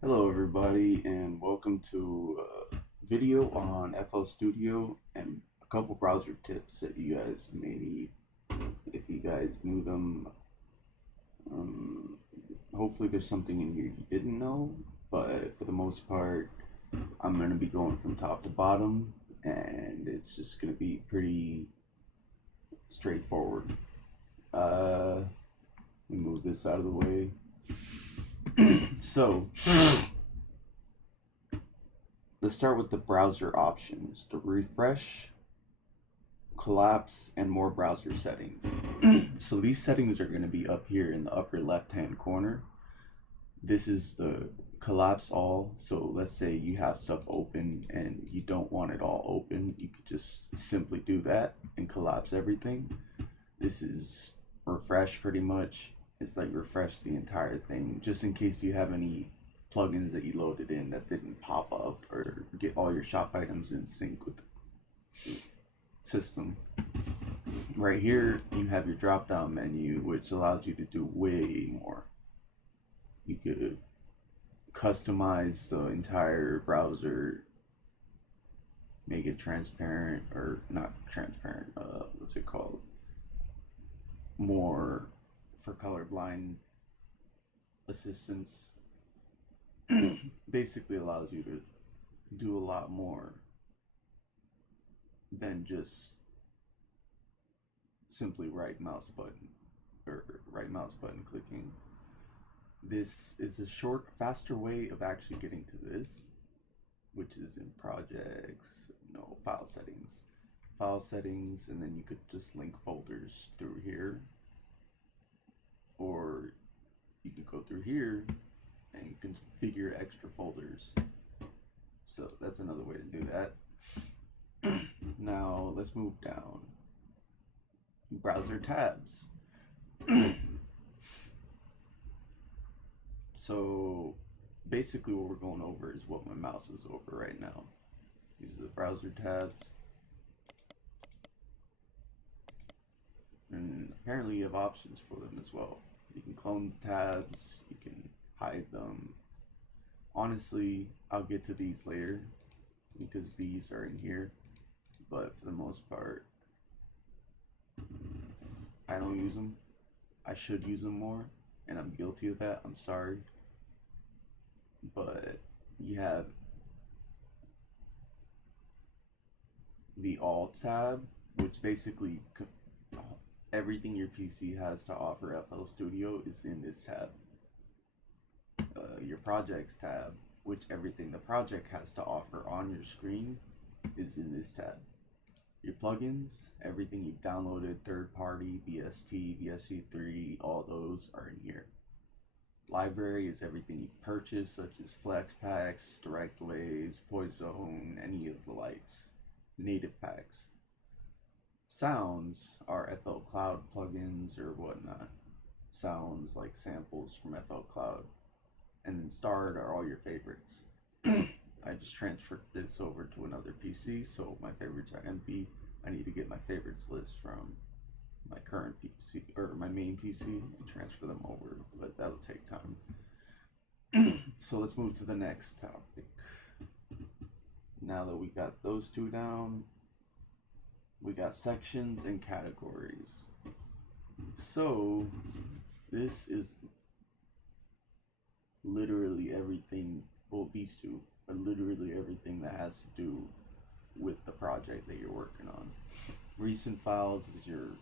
Hello, everybody, and welcome to a video on FL Studio and a couple browser tips that you guys may need if you guys knew them. Um, Hopefully, there's something in here you didn't know, but for the most part, I'm going to be going from top to bottom, and it's just going to be pretty straightforward. Let me move this out of the way. So, let's start with the browser options. To refresh, collapse, and more browser settings. So these settings are going to be up here in the upper left hand corner. This is the collapse all. So let's say you have stuff open and you don't want it all open, you could just simply do that and collapse everything. This is refresh, pretty much. It's like refresh the entire thing just in case you have any plugins that you loaded in that didn't pop up, or get all your shop items in sync with the system. Right here, you have your drop down menu, which allows you to do way more. You could customize the entire browser, make it transparent, or not transparent, what's it called? More for colorblind assistance. Basically allows you to do a lot more than just simply right mouse button clicking. This is a short, faster way of actually getting to this, which is in projects, file settings. File settings, and then you could just link folders through here, or you could go through here and you can configure extra folders. So that's another way to do that. Now let's move down. Browser tabs. So basically what we're going over is what my mouse is over right now. These are the browser tabs. And apparently you have options for them as well. You can clone the tabs, you can hide them. Honestly, I'll get to these later because these are in here, but for the most part, I don't use them. I should use them more, and I'm guilty of that. I'm sorry. But you have the Alt tab, which basically everything your PC has to offer FL Studio is in this tab. Your projects tab, which everything the project has to offer on your screen is in this tab. Your plugins, everything you've downloaded, third party, VST, VST3, all those are in here. Library is everything you've purchased, such as Flex Packs, Directways, Poison, any of the likes, native packs. Sounds are FL Cloud plugins or whatnot. Sounds like samples from FL Cloud. And then starred are all your favorites. I just transferred this over to another PC, so my favorites are empty. I need to get my favorites list from my current PC or my main PC and transfer them over, but that'll take time. So let's move to the next topic. Now that we got those two down, we got sections and categories. So this is literally everything. Well, these two are literally everything that has to do with the project that you're working on. Recent files is your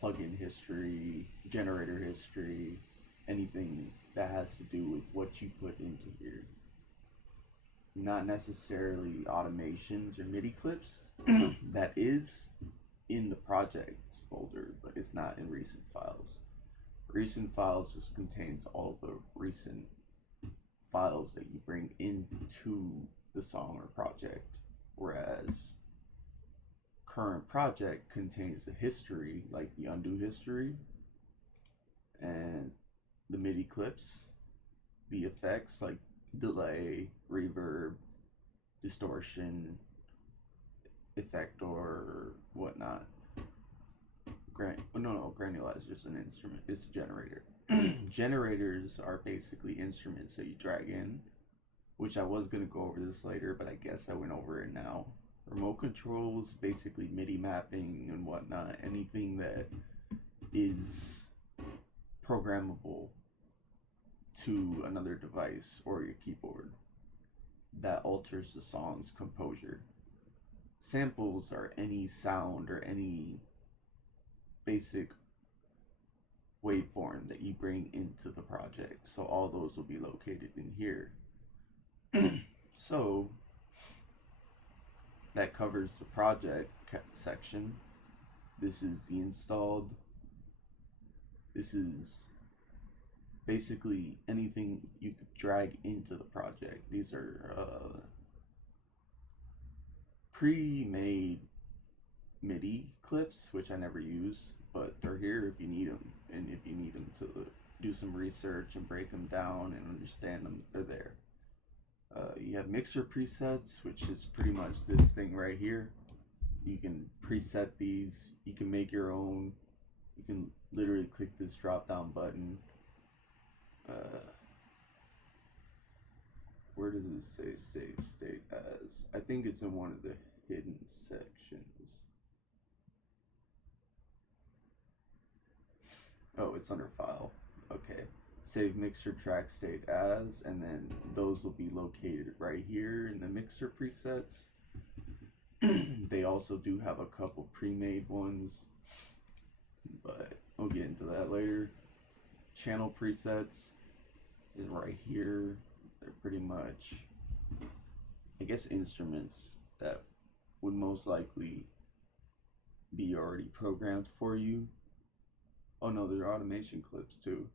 plugin history, generator history, anything that has to do with what you put into here. Not necessarily automations or MIDI clips. That is in the projects folder, but it's not in recent files. Recent files just contains all the recent files that you bring into the song or project, whereas current project contains a history like the undo history and the MIDI clips, the effects like delay, reverb, distortion, effect, or whatnot. Granulizer is an instrument. It's a generator. Generators are basically instruments that you drag in which I was going to go over this later, but I guess I went over it now. Remote controls, basically MIDI mapping and whatnot, anything that is programmable to another device or your keyboard that alters the song's composure. Samples are any sound or any basic waveform that you bring into the project. So all those will be located in here. So that covers the project section. This is the installed. This is basically anything you could drag into the project. These are pre-made MIDI clips, which I never use, but they're here if you need them. And if you need them to do some research and break them down and understand them, they're there. You have mixer presets, which is pretty much this thing right here. You can preset these. You can make your own. You can literally click this drop down button. Where does it say save state as? I think it's in one of the hidden sections. Oh, it's under file. Okay. Save mixer track state as, and then those will be located right here in the mixer presets. They also do have a couple pre-made ones, but we'll get into that later. Channel presets is right here. They're pretty much, I guess, instruments that would most likely be already programmed for you. Oh no, there are automation clips too.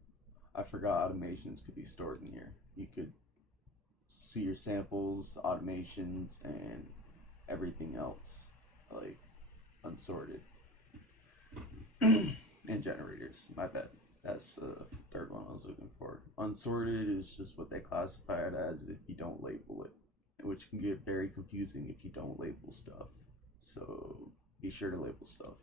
I forgot automations could be stored in here. You could see your samples, automations, and everything else, like unsorted. And generators, my bad. That's the third one I was looking for. Unsorted is just what they classify it as if you don't label it, which can get very confusing if you don't label stuff. So be sure to label stuff.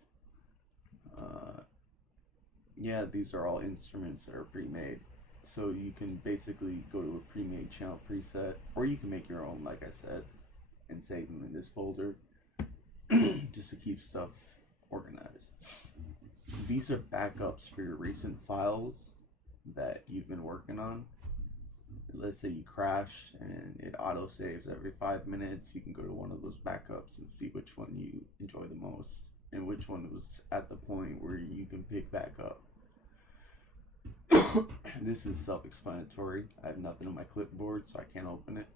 Yeah, these are all instruments that are pre-made. So you can basically go to a pre-made channel preset, or you can make your own, like I said, and save them in this folder just to keep stuff organized. These are backups for your recent files that you've been working on. Let's say you crash and it auto saves every 5 minutes. You can go to one of those backups and see which one you enjoy the most and which one was at the point where you can pick back up. This is self-explanatory. I have nothing on my clipboard, so I can't open it.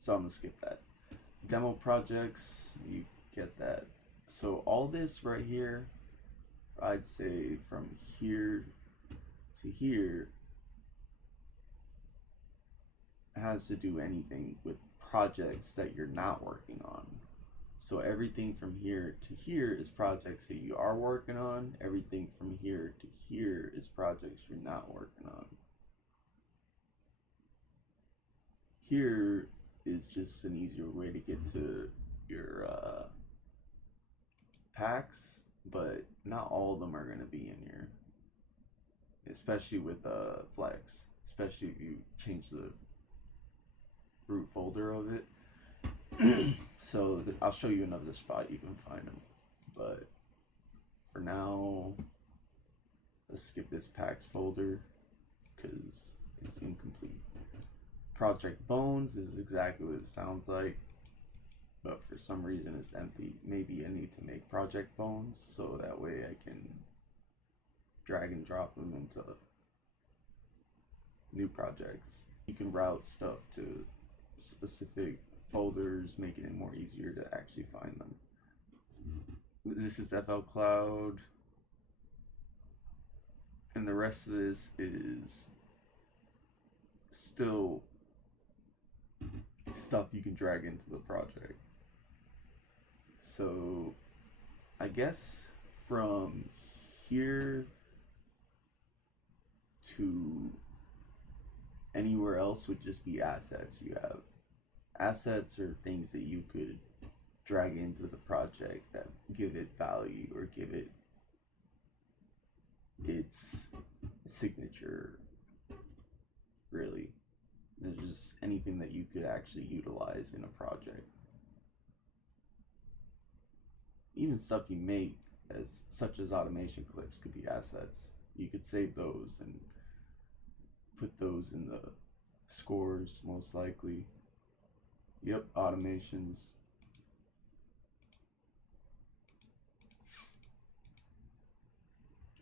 So I'm gonna skip that. Demo projects, you get that. So all this right here, I'd say from here to here, has to do anything with projects that you're not working on. So everything from here to here is projects that you are working on. Everything from here to here is projects you're not working on. Here is just an easier way to get to your packs, but not all of them are going to be in here. Especially with Flex. Especially if you change the root folder of it. So I'll show you another spot you can find them, but for now let's skip this packs folder because it's incomplete. Project Bones is exactly what it sounds like, but for some reason it's empty. Maybe I need to make Project Bones so that way I can drag and drop them into new projects. You can route stuff to specific folders, making it more easier to actually find them. This is FL Cloud, and the rest of this is still stuff you can drag into the project. So I guess from here to anywhere else would just be assets. You have assets or things that you could drag into the project that give it value or give it its signature, really. There's just anything that you could actually utilize in a project. Even stuff you make, such as automation clips, could be assets. You could save those and put those in the scores, most likely. Yep, automations.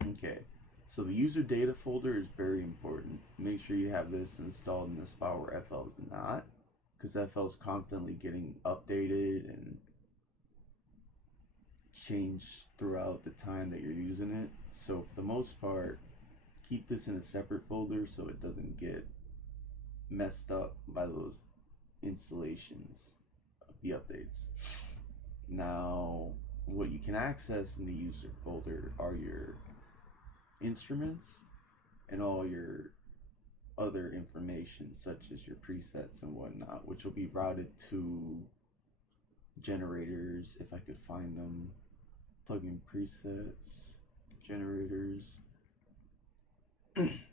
Okay, so the user data folder is very important. Make sure you have this installed in this file where FL is not, because FL is constantly getting updated and changed throughout the time that you're using it. So for the most part, keep this in a separate folder so it doesn't get messed up by those installations of the updates. Now, what you can access in the user folder are your instruments and all your other information, such as your presets and whatnot, which will be routed to generators if I could find them. Plugin presets, generators.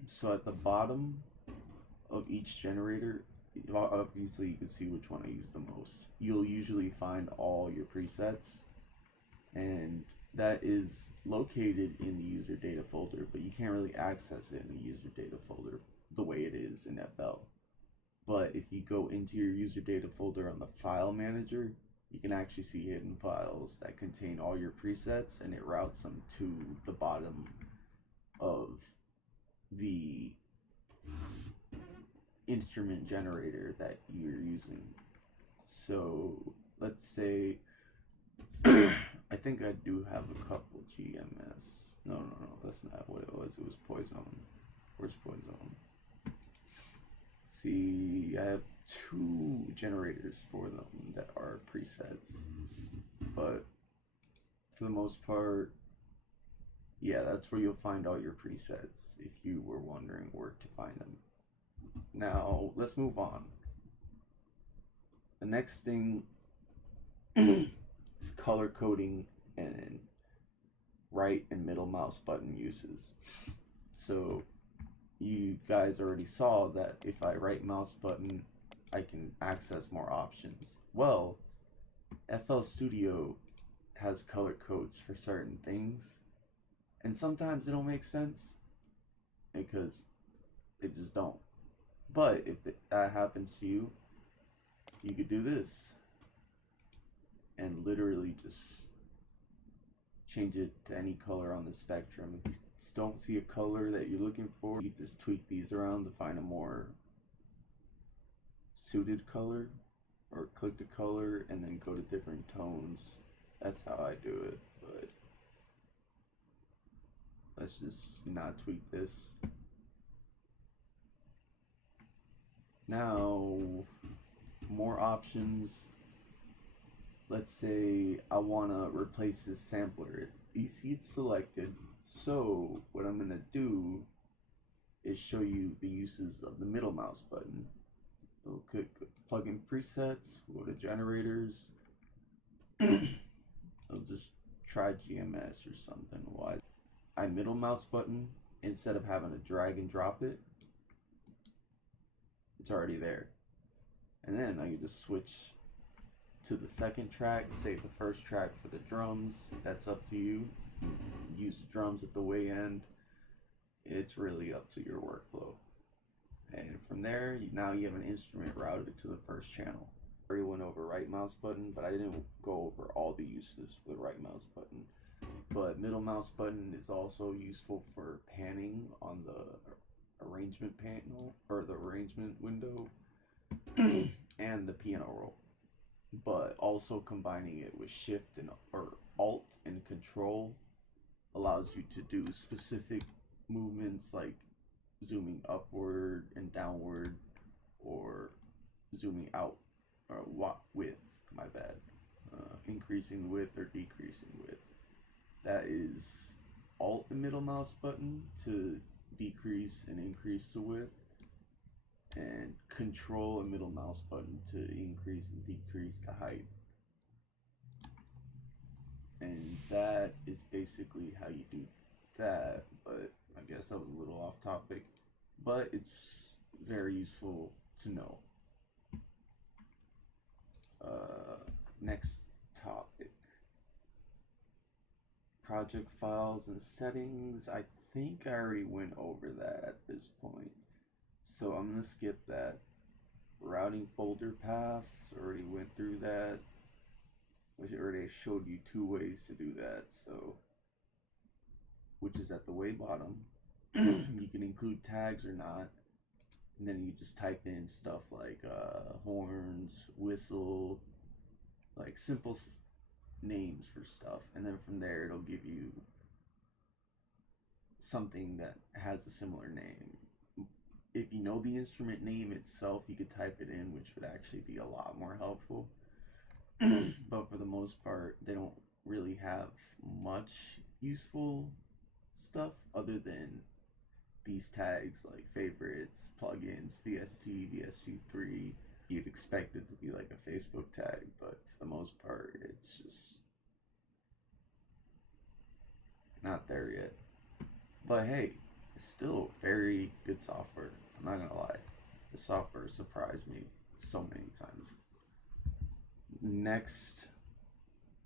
So at the bottom of each generator, obviously you can see which one I use the most. You'll usually find all your presets, and that is located in the user data folder, but you can't really access it in the user data folder the way it is in FL. But if you go into your user data folder on the file manager, you can actually see hidden files that contain all your presets, and it routes them to the bottom of the instrument generator that you're using. So let's say I think I do have a couple GMS. No, that's not what it was. It was Poison. Where's Poison? See, I have 2 generators for them that are presets, but for the most part, yeah, that's where you'll find all your presets if you were wondering where to find them. Now, let's move on. The next thing is color coding and right and middle mouse button uses. So you guys already saw that if I right mouse button, I can access more options. Well, FL Studio has color codes for certain things, and sometimes they don't make sense because they just don't. But if that happens to you, you could do this and literally just change it to any color on the spectrum. If you don't see a color that you're looking for, you just tweak these around to find a more suited color, or click the color and then go to different tones. That's how I do it, but let's just not tweak this. Now, more options. Let's say I want to replace this sampler. You see it's selected. So what I'm going to do is show you the uses of the middle mouse button. We'll click plugin presets, we'll go to generators. I'll just try GMS or something. Why? I middle mouse button, instead of having to drag and drop it, it's already there. And then I can just switch to the second track, save the first track for the drums. That's up to you. Use the drums at the way end. It's really up to your workflow. And from there, now you have an instrument routed to the first channel. I already went over right mouse button, but I didn't go over all the uses for the right mouse button. But middle mouse button is also useful for panning on the arrangement panel, or the arrangement window, and the piano roll. But also combining it with shift and or alt and control allows you to do specific movements like zooming upward and downward, or zooming out, or width, my bad, increasing width or decreasing width. That is alt and middle mouse button to decrease and increase the width, and control and middle mouse button to increase and decrease the height. And that is basically how you do that, but I guess that was a little off topic, but it's very useful to know. Next topic. Project files and settings. I think I already went over that at this point. So I'm going to skip that. Routing folder paths. Already went through that. Which already showed you two ways to do that. So, which is at the way bottom. You can include tags or not. And then you just type in stuff like horns, whistle, like simple names for stuff, and then from there it'll give you something that has a similar name. If you know the instrument name itself, you could type it in, which would actually be a lot more helpful. But for the most part, they don't really have much useful stuff other than these tags like favorites, plugins, VST, VST3. You'd expect it to be like a Facebook tag, but for the most part, it's just not there yet. But hey, it's still very good software. I'm not gonna lie. The software surprised me so many times. Next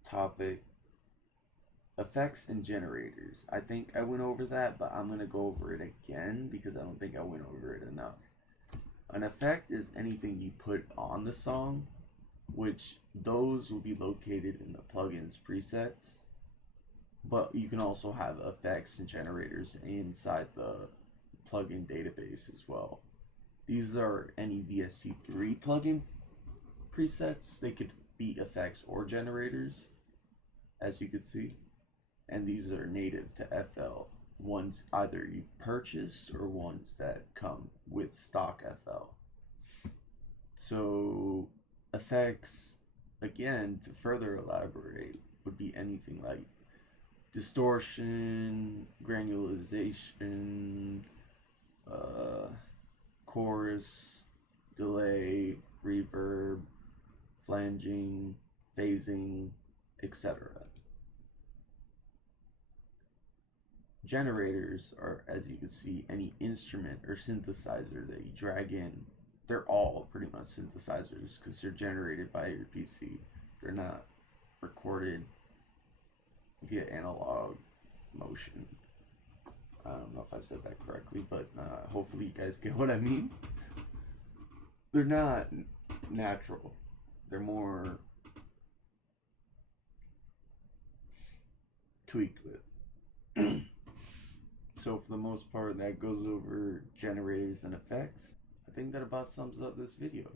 topic, effects and generators. I think I went over that, but I'm gonna go over it again because I don't think I went over it enough. An effect is anything you put on the song, which those will be located in the plugins presets. But you can also have effects and generators inside the plugin database as well. These are any VST3 plugin presets. They could be effects or generators, as you can see. And these are native to FL. Ones either you've purchased or ones that come with stock FL. So effects, again, to further elaborate, would be anything like distortion, granulation, chorus, delay, reverb, flanging, phasing, etc. Generators are, as you can see, any instrument or synthesizer that you drag in. They're all pretty much synthesizers because they're generated by your PC. They're not recorded via analog motion. I don't know if I said that correctly, but hopefully you guys get what I mean. They're not natural. They're more tweaked with. So for the most part, that goes over generators and effects. I think that about sums up this video.